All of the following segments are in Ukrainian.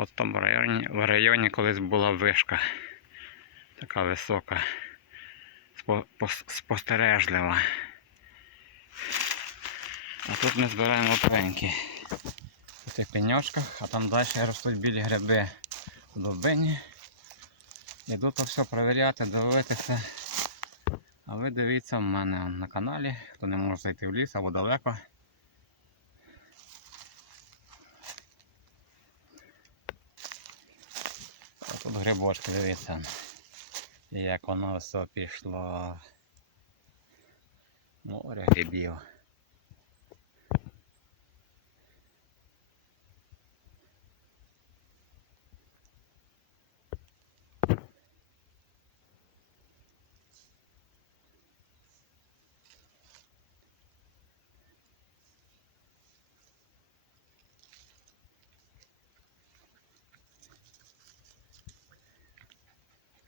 От там в районі, в районі колись була вишка. Така висока. спостережлива. А тут ми збираємо пеньки. У цих пеньочках, а там далі ростуть білі гриби у довбині. Іду то все перевіряти, дивитися. А ви дивіться в мене на каналі, хто не може зайти в ліс або далеко. Тут грибочки, дивіться. Як воно все пішло. Море грибів.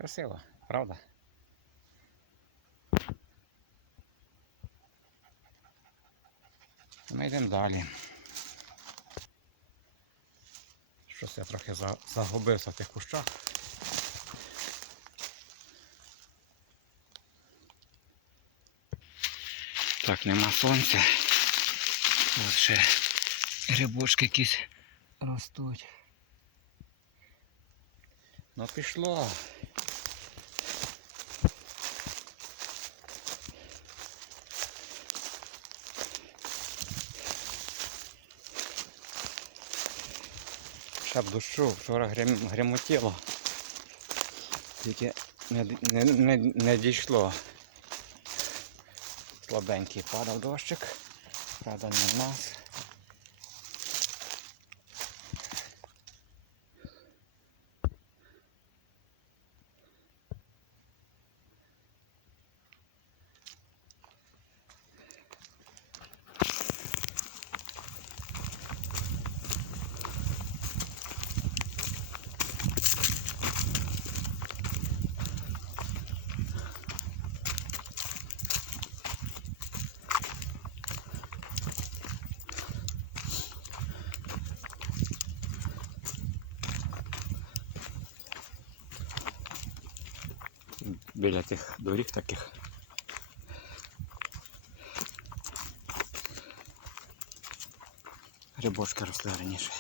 Красиво, правда? Ми йдемо далі. Щось я трохи за- загубився в тих кущах. Так, нема сонця. От ще грибочки якісь ростуть. Ну пішло. Б дощу, вчора гремотіло. Тільки не, не, не, не дійшло. Слабенький падав дощик. Правда не в нас. Біля тих доріг таких. Грибочки росли раніше.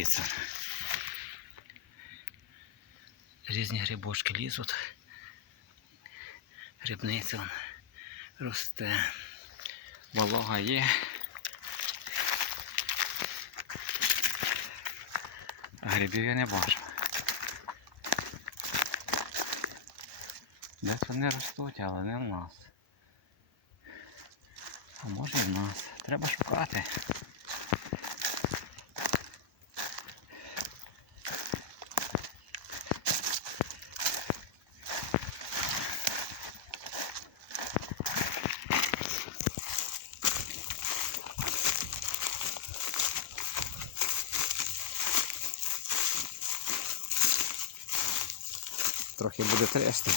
Дивіться. Різні грибочки лізуть. Грибниця росте. Волога є. А грибів я не бачу. Десь вони ростуть, але не в нас. А може і в нас. Треба шукати. Трохи буде трясти.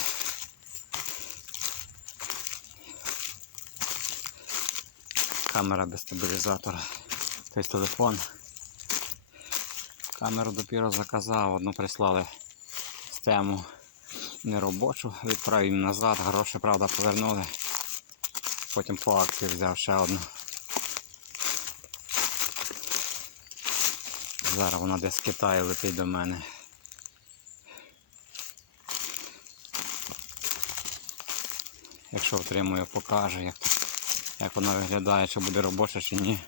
Камера без стабілізатора. Тобто телефон. Камеру допіро заказав, одну прислали з тему неробочу, відправив їм назад, гроші, правда, повернули. Потім по акції взяв ще одну. Зараз вона десь з Китаю летить до мене. Якщо отримую, покаже, як, як вона виглядає, чи буде робоча чи ні.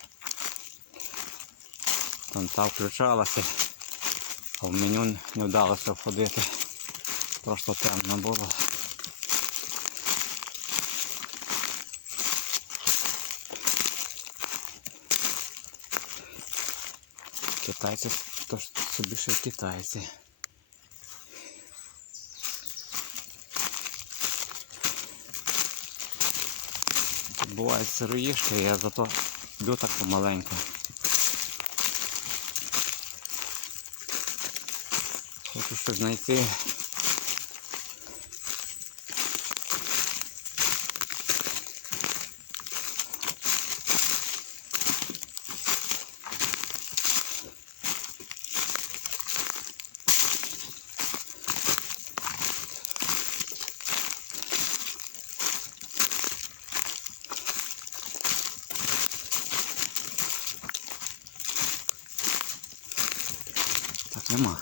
Там та включалася, а в меню не вдалося входити. Просто темно було. Китайці то собі ще китайці. Тут бувають сироїшки, я зато йду так помаленьку. Хочу щось знайти. Нема.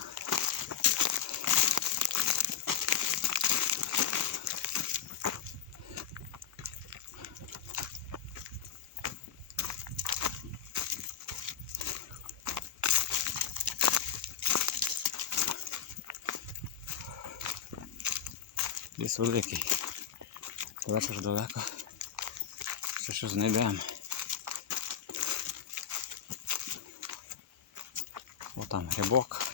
Ліс великий. Далеко ж далеко. Ще щось знайдемо. О, там грибок.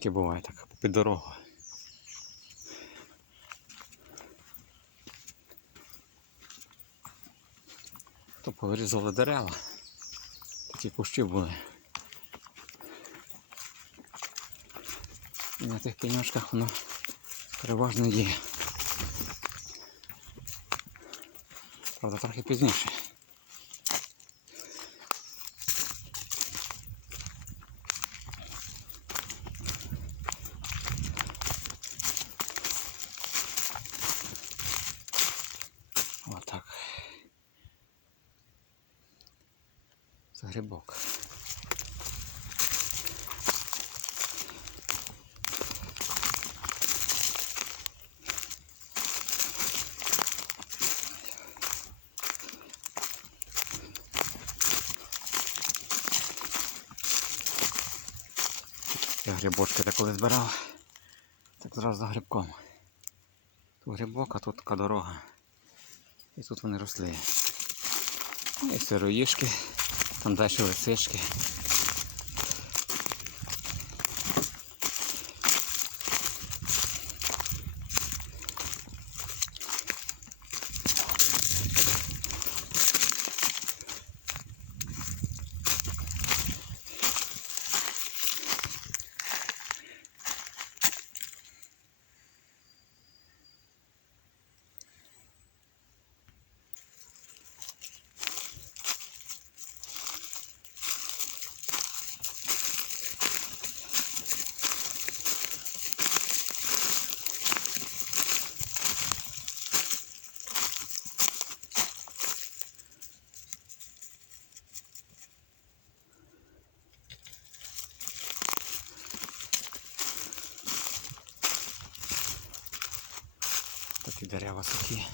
Опеньки буває так, під дорогу. То повирізали дерева. Такі кущі були. І на тих пеньочках воно переважно є. Правда, трохи пізніше. Отак. Це грибок. Я грибочки так коли збирав, так зразу за грибком. Тут грибок, а тут така дорога. І тут вони росли. Ну, І сироїшки, там далі лисички. Такі дерева сухі.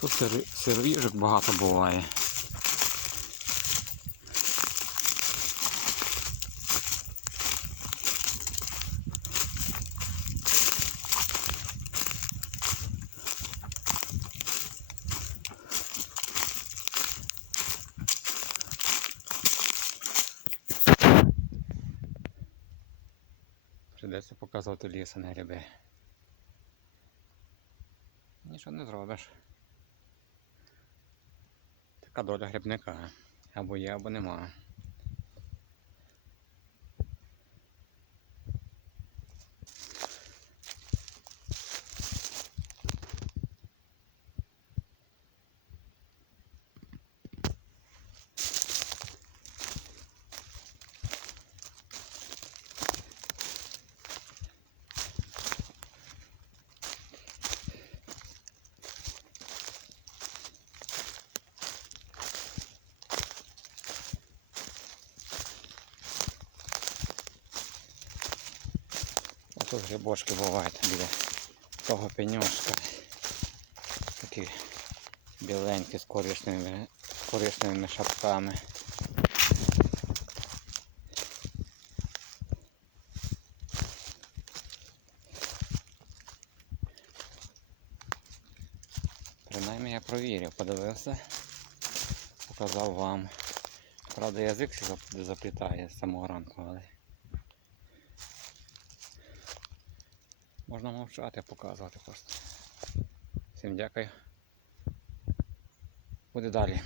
Тут сири- багато буває. Придеться показувати ліс, а не гриби. Нічого не зробиш. Така доля грибника. Або є, або нема. Тут грибочки бувають біля того пеньошка. Такі біленькі з коричневими, з коричневими шапками. Принаймні я провірив, подивився, показав вам. Правда, язик заплітає з самого ранку, але можна мовчати, показувати просто. Всім дякую. Буде далі.